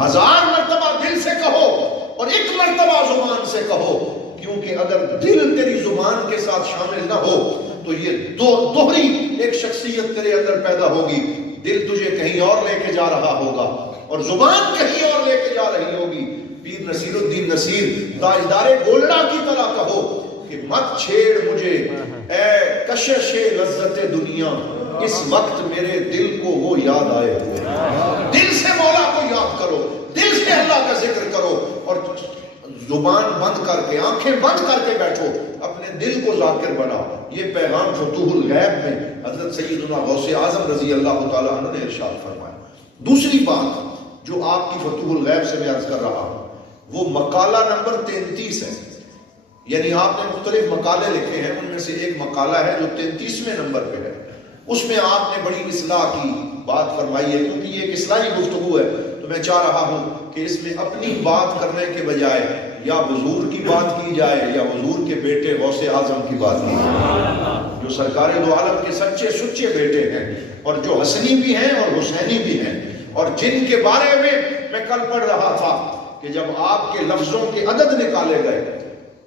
1000 مرتبہ دل سے کہو اور 1 مرتبہ زبان سے کہو، کیونکہ اگر دل تیری زبان کے ساتھ شامل نہ ہو تو یہ دوہری ایک شخصیت تیرے اندر پیدا ہوگی۔ دل تجھے کہیں اور لے کے جا رہا ہوگا اور زبان کہیں اور لے کے جا رہی ہوگی۔ پیر نصیر الدین نصیر تاجدار گولڑا کی طرح کہو کہ مت چھیڑ مجھے اے کشش لذت دنیا، اس وقت میرے دل کو وہ یاد آئے ہوئے۔ دل سے مولا کو یاد کرو، دل سے اللہ کا ذکر کرو، اور زبان بند کر کے آنکھیں بند کر کے بیٹھو، اپنے دل کو ذاکر بناؤ۔ یہ پیغام فتوح الغیب میں حضرت سیدنا غوث اعظم رضی اللہ تعالیٰ عنہ نے ارشاد فرمایا۔ دوسری بات جو آپ کی فتوح الغیب سے میں عرض کر رہا ہوں وہ مقالہ نمبر 33 ہے، یعنی آپ نے مختلف مقالے لکھے ہیں، ان میں سے ایک مقالہ ہے جو 33ویں نمبر پہ ہے، اس میں آپ نے بڑی اصلاح کی بات فرمائی ہے۔ کیونکہ یہ ایک اصلاحی گفتگو ہے تو میں چاہ رہا ہوں کہ اس میں اپنی بات کرنے کے بجائے یا حضور کی بات کی جائے یا حضور کے بیٹے غوث اعظم کی بات کی جائے، جو سرکار دو عالم کے سچے سچے بیٹے ہیں اور جو حسنی بھی ہیں اور حسینی بھی ہیں، اور جن کے بارے میں کل پڑھ رہا تھا کہ جب آپ کے لفظوں کے عدد نکالے گئے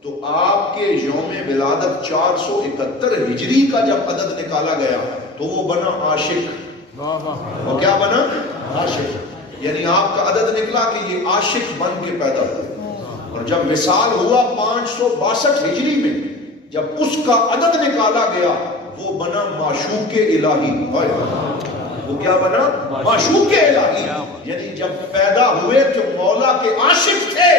تو آپ کے یوم ولادت 471 ہجری کا جب عدد نکالا گیا تو وہ بنا عاشق۔ وہ کیا بنا؟ عاشق۔ یعنی آپ کا عدد نکلا کہ یہ عاشق بن کے پیدا ہوا، اور جب وصال ہوا 562 ہجری میں جب اس کا عدد نکالا گیا وہ بنا معشوق الہی۔ وہ کیا بنا؟ معشوق الہی۔ یعنی جب پیدا ہوئے تو مولا کے عاشق تھے،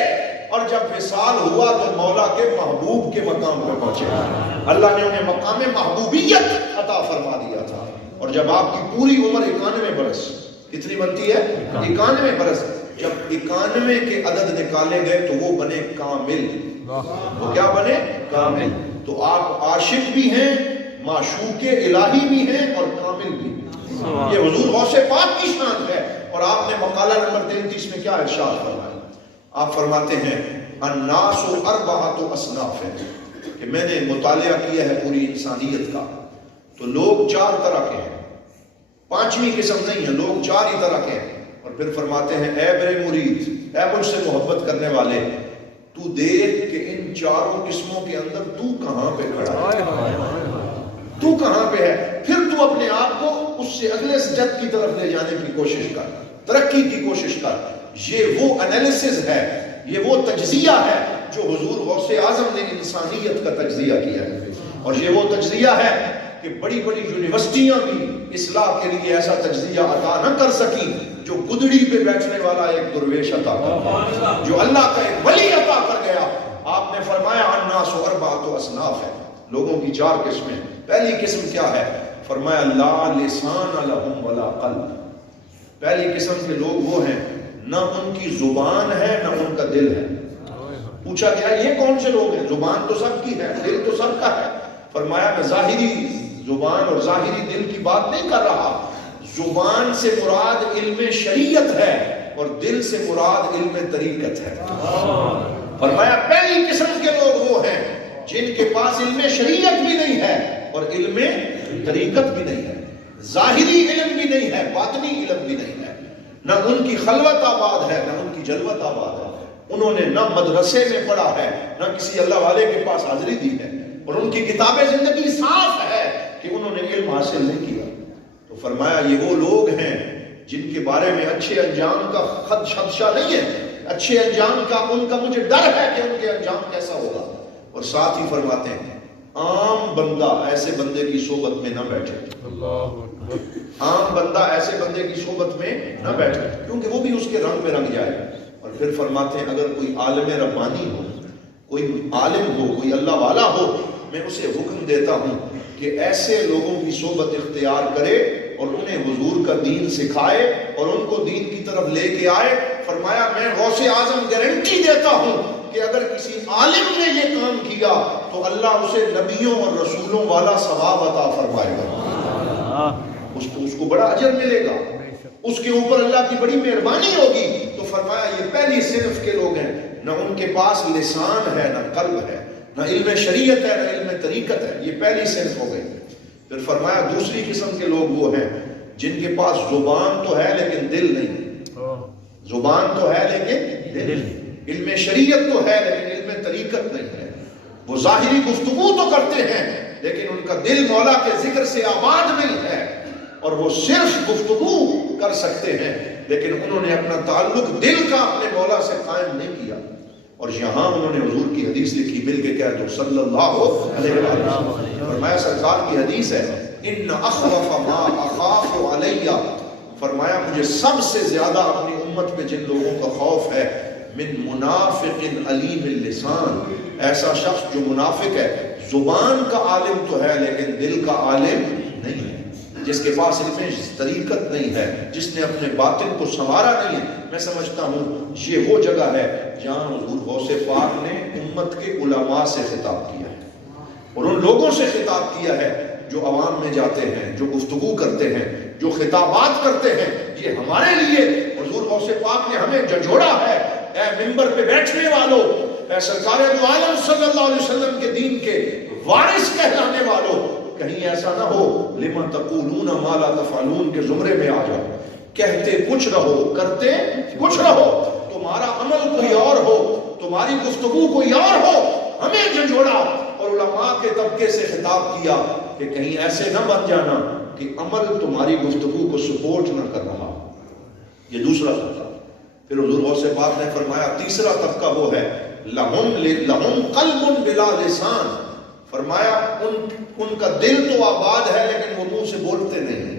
اور جب وصال ہوا تو مولا کے محبوب کے مقام پہ پہنچے۔ اللہ نے انہیں مقام محبوبیت عطا فرما دیا تھا۔ اور جب آپ کی پوری عمر 91 برس، کتنی بنتی ہے؟ 91 برس، جب 91 کے عدد نکالے گئے تو وہ بنے کامل۔ وہ کیا بنے؟ کامل۔ تو آپ عاشق بھی ہیں، معشوق الہی بھی ہیں اور کامل بھی ہیں۔ یہ حضور غوث پاک کی شان ہے۔ اور آپ نے مقالہ نمبر 33 میں کیا ارشاد فرمایا؟ آپ فرماتے ہیں الناس اربعۃ اصناف، کہ میں نے مطالعہ کیا ہے پوری انسانیت کا تو لوگ 4 طرح کے ہیں، 5ویں قسم نہیں ہے، لوگ 4 ہی طرح کے ہیں۔ اور پھر فرماتے ہیں اے میرے مرید، اے مجھ سے محبت کرنے والے، تو دیکھ کہ ان 4 قسموں کے اندر تو کہاں پہ کھڑا ہے، تو کہاں پہ ہے، پھر تو اپنے آپ کو اس سے اگلے سجد کی طرف لے جانے کی کوشش کر، ترقی کی کوشش کر۔ یہ وہ انالیسز ہے، یہ وہ تجزیہ ہے جو حضور غوث اعظم نے انسانیت کا تجزیہ کیا ہے۔ اور یہ وہ تجزیہ ہے کہ بڑی بڑی یونیورسٹیاں بھی اصلاح کے لیے ایسا تجزیہ عطا نہ کر سکی جو گدڑی پہ بیٹھنے والا ایک درویش عطا کر، جو اللہ کا ایک ولی عطا کر گیا۔ آپ نے فرمایا الناس اربعۃ اصناف ہے، لوگوں کی 4 قسمیں. پہلی قسم کیا ہے؟ فرمایا لا لسان لہم ولا قلب. پہلی قسم کے لوگ وہ ہیں نہ ان کی زبان ہے نہ ان کا دل ہے. پوچھا گیا یہ کون سے لوگ ہیں؟ زبان تو سب کی ہے، دل تو سب کا ہے. فرمایا میں ظاہری زبان اور ظاہری دل کی بات نہیں کر رہا. زبان سے مراد علم شریعت ہے اور دل سے مراد علم طریقت ہے. فرمایا پہلی قسم کے لوگ وہ ہیں جن کے پاس علم شریعت بھی نہیں ہے اور علم طریقت بھی نہیں ہے. ظاہری علم بھی نہیں ہے، باطنی علم بھی نہیں ہے. نہ ان کی خلوت آباد ہے نہ ان کی جلوت آباد ہے. انہوں نے نہ مدرسے میں پڑھا ہے نہ کسی اللہ والے کے پاس حاضری دی ہے، اور ان کی کتاب زندگی صاف ہے کہ انہوں نے علم حاصل نہیں کیا. تو فرمایا یہ وہ لوگ ہیں جن کے بارے میں اچھے انجام کا خدشہ نہیں ہے. اچھے انجام کا ان کا مجھے ڈر ہے کہ ان کے انجام کیسا ہوگا. اور ساتھ ہی فرماتے ہیں عام بندہ ایسے بندے کی صحبت میں نہ بیٹھے. عام بندہ ایسے بندے کی صحبت میں نہ بیٹھے کیونکہ وہ بھی اس کے رنگ میں رنگ جائے. اور پھر فرماتے ہیں اگر کوئی عالم ربانی ہو، کوئی عالم ہو، کوئی اللہ والا ہو، میں اسے حکم دیتا ہوں کہ ایسے لوگوں کی صحبت اختیار کرے اور انہیں حضور کا دین سکھائے اور ان کو دین کی طرف لے کے آئے. فرمایا میں غوث اعظم گارنٹی دیتا ہوں کہ اگر کسی عالم نے یہ کام کیا تو اللہ اسے نبیوں اور رسولوں والا ثواب عطا فرمائے گا. اس کو بڑا اجر ملے گا، اس کے اوپر اللہ کی بڑی مہربانی ہوگی. تو فرمایا یہ پہلی صنف کے لوگ ہیں نہ ان کے پاس لسان ہے نہ قلب ہے، نہ علم شریعت ہے نہ علم طریقت ہے. یہ پہلی صنف ہو گئی. پھر فرمایا دوسری قسم کے لوگ وہ ہیں جن کے پاس زبان تو ہے لیکن دل نہیں. زبان تو ہے لیکن دل نہیں. علم شریعت تو ہے لیکن علم طریقت نہیں ہے. وہ ظاہری گفتگو تو کرتے ہیں لیکن ان کا دل مولا کے ذکر سے آباد نہیں ہے. اور وہ صرف گفتگو کر سکتے ہیں لیکن انہوں نے اپنا تعلق دل کا اپنے مولا سے قائم نہیں کیا. اور یہاں انہوں نے حضور کی حدیث لکھی، مل کے کہہ دو صلی اللہ علیہ وسلم. فرمایا سرکار کی حدیث ہے ان اخوف ما اخاف علیہ. فرمایا مجھے سب سے زیادہ اپنی امت پہ جن لوگوں کا خوف ہے من منافق علیم اللسان، ایسا شخص جو منافق ہے، زبان کا عالم تو ہے لیکن دل کا عالم نہیں ہے، جس کے پاس علم طریقت نہیں ہے، جس نے اپنے باطن کو سنوارا نہیں ہے. میں سمجھتا ہوں یہ وہ جگہ ہے جہاں حضور غوث پاک نے امت کے علماء سے خطاب کیا ہے اور ان لوگوں سے خطاب کیا ہے جو عوام میں جاتے ہیں، جو گفتگو کرتے ہیں، جو خطابات کرتے ہیں. یہ ہمارے لیے حضور غوث پاک نے ہمیں جھنجھوڑا ہے. اے منبر پہ بیٹھنے والوں، اے سرکار دو عالم صلی اللہ علیہ وسلم کے دین کے وارث کہلانے والوں، کہیں ایسا نہ ہو لما تقولون ما لا تفعلون کے زمرے میں آ جاؤ. کہتے کچھ رہو کرتے کچھ رہو، تمہارا عمل کوئی اور ہو، تمہاری گفتگو کوئی اور ہو. ہمیں جھنجھوڑا اور علماء کے طبقے سے خطاب کیا کہ کہیں ایسے نہ بن جانا کہ عمل تمہاری گفتگو کو سپورٹ نہ کر رہا. یہ دوسرا طبقہ. پھر حضور غوث پاک نے فرمایا تیسرا طبقہ وہ ہے لہم قلب بلا لسان. فرمایا ان کا دل تو آباد ہے لیکن وہ منہ سے بولتے نہیں.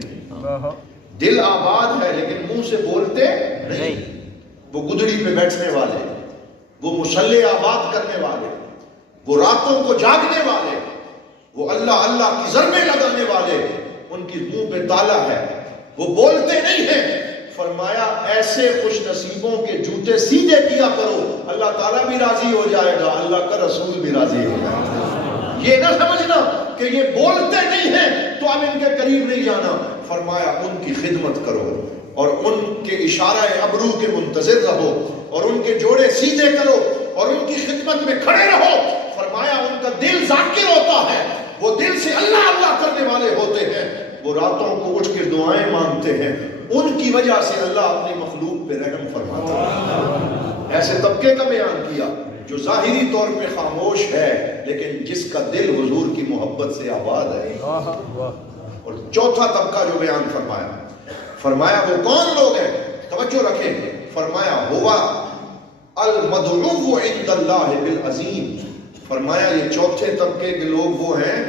دل آباد ہے لیکن منہ سے بولتے نہیں. وہ گدڑی پہ بیٹھنے والے، وہ مصلی آباد کرنے والے، وہ راتوں کو جاگنے والے، وہ اللہ اللہ کی ضربیں لگانے والے، ان کی منہ پہ تالا ہے، وہ بولتے نہیں ہیں. فرمایا ایسے خوش نصیبوں کے جوتے سیدھے کیا کرو، اللہ تعالیٰ بھی راضی ہو جائے گا، اللہ کا رسول بھی راضی ہو جائے گا. یہ نہ سمجھنا کہ یہ بولتے نہیں ہیں تو اب ان کے قریب نہیں جانا. فرمایا ان کی خدمت کرو اور ان کے اشارہ ابرو کے منتظر رہو اور ان کے جوڑے سیدھے کرو اور ان کی خدمت میں کھڑے رہو. فرمایا ان کا دل ذاکر ہوتا ہے، وہ دل سے اللہ اللہ کرنے والے ہوتے ہیں، وہ راتوں کو اٹھ کے دعائیں مانگتے ہیں. ان کی وجہ سے اللہ اپنی مخلوق پہ رحم فرماتا ہے. ایسے طبقے کا بیان کیا جو ظاہری طور پہ خاموش ہے لیکن جس کا دل حضور کی محبت سے آباد ہے. اور چوتھا طبقہ جو بیان فرمایا وہ کون لوگ ہیں؟ توجہ رکھیں. فرمایا ہوا المدعو عند اللہ بالعظیم. فرمایا یہ چوتھے طبقے کے لوگ وہ ہیں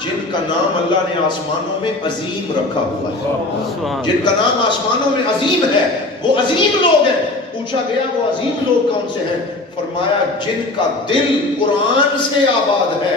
جن کا نام اللہ نے آسمانوں میں عظیم رکھا ہوا ہے، جن کا نام آسمانوں میں عظیم ہے. وہ عظیم لوگ ہیں. پوچھا گیا وہ عظیم لوگ کون سے ہیں؟ فرمایا جن کا دل قرآن سے آباد ہے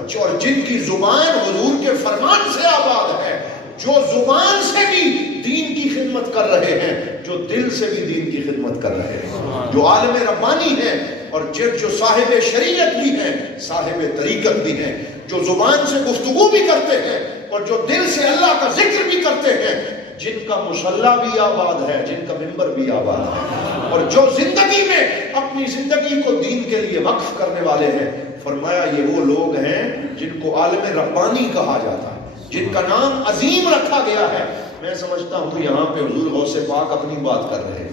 اور جن کی زبان حضور کے فرمان سے آباد ہے، جو زبان سے بھی دین کی خدمت کر رہے ہیں، جو دل سے بھی دین کی خدمت کر رہے ہیں، جو عالم ربانی ہیں اور جو صاحب شریعت بھی ہیں، صاحب طریقت بھی ہیں، جو زبان سے گفتگو بھی کرتے ہیں اور جو دل سے اللہ کا ذکر بھی کرتے ہیں، جن کا مصلی بھی آباد ہے، جن کا منبر بھی آباد ہے، اور جو زندگی میں اپنی زندگی کو دین کے لیے وقف کرنے والے ہیں، فرمایا یہ وہ لوگ ہیں جن کو عالم ربانی کہا جاتا ہے، جن کا نام عظیم رکھا گیا ہے۔ میں سمجھتا ہوں یہاں پہ حضور غوث پاک اپنی بات کر رہے ہیں،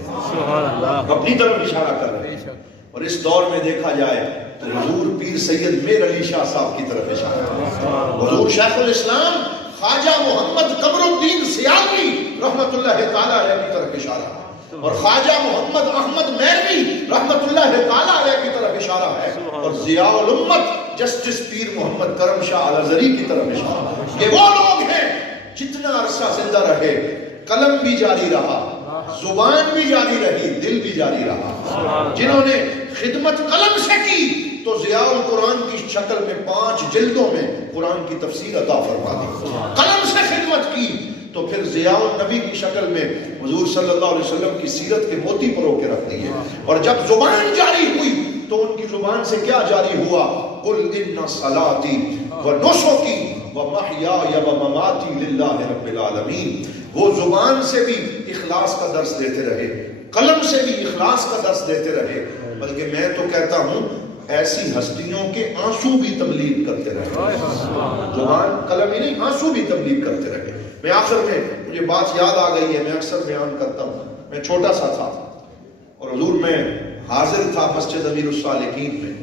اپنی طرف اشارہ کر رہے ہیں، اور اس دور میں دیکھا جائے تو حضور پیر سید میر علی شاہ صاحب کی طرف اشارہ ہے، حضور شیخ الاسلام خواجہ محمد قمر الدین سیالوی رحمت اللہ تعالیٰ علیہ کی طرف اشارہ ہے، اور خواجہ محمد احمد میروی رحمت اللہ تعالیٰ علیہ کی طرف اشارہ ہے، اور ضیاء الامت جسٹس پیر محمد کرم شاہ الازہری کی طرف اشارہ ہے۔ یہ وہ لوگ ہیں جتنا عرصہ زندہ رہے قلم بھی جاری رہا، زبان بھی جاری رہی، دل بھی جاری رہا، جنہوں نے خدمت قلم سے کی تو ضیاء القرآن کی شکل میں 5 جلدوں میں قرآن کی تفسیر عطا فرما دی، قلم سے خدمت کی تو پھر ضیاء النبی کی شکل میں حضور صلی اللہ علیہ وسلم کی سیرت کے موتی پرو کے رکھ دیے، اور جب زبان جاری ہوئی تو ان کی زبان سے کیا جاری ہوا؟ قل ان صلاتی و نسکی و محیای و مماتی للہ رب العالمین۔ وہ زبان سے بھی اخلاص کا درس دیتے رہے، قلم سے بھی اخلاص کا درس دیتے رہے، بلکہ میں تو کہتا ہوں ایسی ہستیوں کے آنسو بھی تبلیغ کرتے رہے، زبان قلم ہی نہیں آنسو بھی تبلیغ کرتے رہے۔ میں آخر میں مجھے بات یاد آ گئی ہے، میں اکثر بیان کرتا ہوں، میں چھوٹا سا تھا اور حضور میں حاضر تھا مسجد امیر الصالحین میں،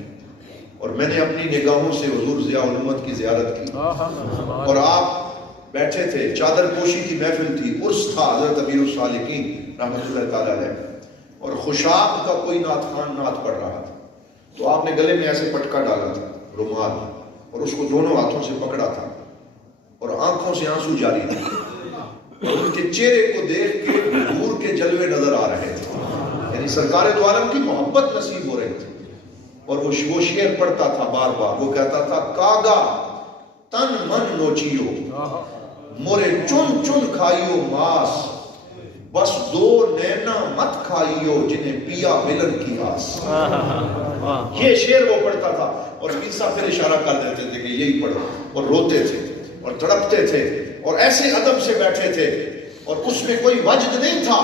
اور میں نے اپنی نگاہوں سے حضور ضیاء الامت کی زیارت کی، اور آپ بیٹھے تھے، چادر پوشی کی محفل تھی، عرس تھا حضرت امیر الصالحین رحمۃ اللہ تعالیٰ علیہ، اور خوشاب کا کوئی نعت خوان نعت پڑھ رہا تھا، تو آپ نے گلے میں ایسے پٹکا ڈالا تھا رومال، اور اس کو دونوں ہاتھوں سے پکڑا تھا اور آنکھوں سے آنسو جاری تھے، ان کے چہرے کو دیکھ کے حضور کے جلوے نظر آ رہے تھے، یعنی سرکار دو عالم کی محبت نصیب ہو رہی تھی، اور وہ شعر پڑھتا تھا بار بار، وہ کہتا تھا کاگا تن من نوچیو مورے چن چن کھائیو ماس، بس دو نینا مت کھائیو جنہیں پیا ملن کی آس۔ یہ شعر وہ پڑھتا تھا، اور پیسا پھر اشارہ کر دیتے تھے کہ یہی پڑھو، اور روتے تھے اور تڑپتے تھے اور ایسے ادب سے بیٹھے تھے، اور اس میں کوئی وجد نہیں تھا،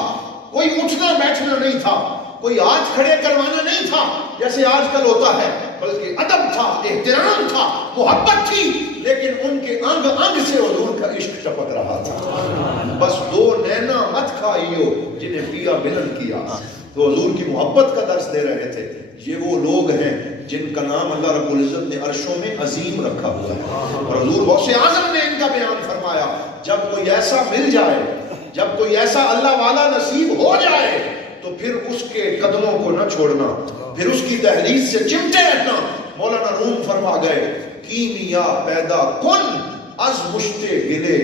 کوئی اٹھنا بیٹھنا نہیں تھا، کوئی ہاتھ کھڑے کروانا نہیں تھا جیسے آج کل ہوتا ہے، بلکہ ادب تھا، احترام تھا، محبت تھی، لیکن ان کے انگ انگ سے حضور کا عشق ٹپک رہا تھا۔ بس دو نینا مت کھائیو جنہیں پیا ملن کی آس، تو حضور کی محبت کا درس دے رہے تھے۔ یہ وہ لوگ ہیں جن کا نام اللہ رب العزت نے عرشوں میں عظیم رکھا ہوا ہے، اور حضور غوث اعظم نے ان کا بیان فرمایا، جب کوئی ایسا مل جائے، جب کوئی ایسا اللہ والا نصیب ہو جائے تو پھر اس کے قدموں کو نہ چھوڑنا، پھر اس کی دہلیز سے چمٹے رہنا۔ مولانا روم فرما گئے کیمیا پیدا کن از مشتے گلے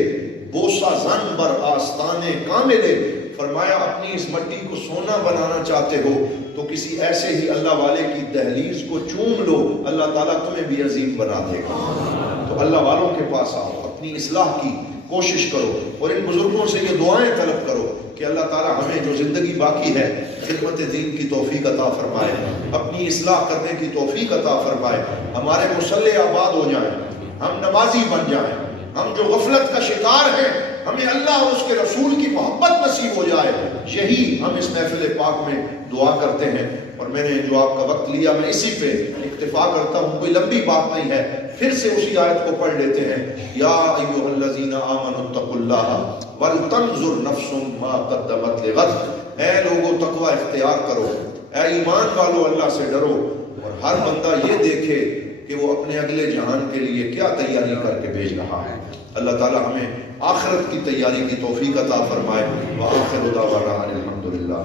بوسا زن بر آستانے کاملے۔ فرمایا اپنی اس مٹی کو سونا بنانا چاہتے ہو تو کسی ایسے ہی اللہ والے کی دہلیز کو چوم لو، اللہ تعالیٰ تمہیں بھی عظیم بنا دے گا۔ تو اللہ والوں کے پاس آؤ، اپنی اصلاح کی کوشش کرو، اور ان بزرگوں سے یہ دعائیں طلب کرو کہ اللہ تعالیٰ ہمیں جو زندگی باقی ہے خدمت دین کی توفیق عطا فرمائے، اپنی اصلاح کرنے کی توفیق عطا فرمائے، ہمارے مصلی آباد ہو جائیں، ہم نمازی بن جائیں، ہم جو غفلت کا شکار ہیں ہمیں اللہ اور اس کے رسول کی محبت نصیب ہو جائے، یہی ہم اس محفل پاک میں دعا کرتے ہیں۔ اور میں نے جو آپ کا وقت لیا میں اسی پہ اکتفا کرتا ہوں، کوئی لمبی بات نہیں ہے، پھر سے اسی آیت کو پڑھ لیتے ہیں، یا ایھا الذین آمنوا اتقوا اللہ ولتنظر نفس ما قدمت لغد۔ اے لوگو تقوی اختیار کرو، اے ایمان والو اللہ سے ڈرو، اور ہر بندہ یہ دیکھے کہ وہ اپنے اگلے جہان کے لیے کیا تیاری کر کے بھیج رہا ہے۔ اللہ تعالی ہمیں آخرت کی تیاری کی توفیق عطا فرمائے۔ وآخر دعوانا الحمدللہ۔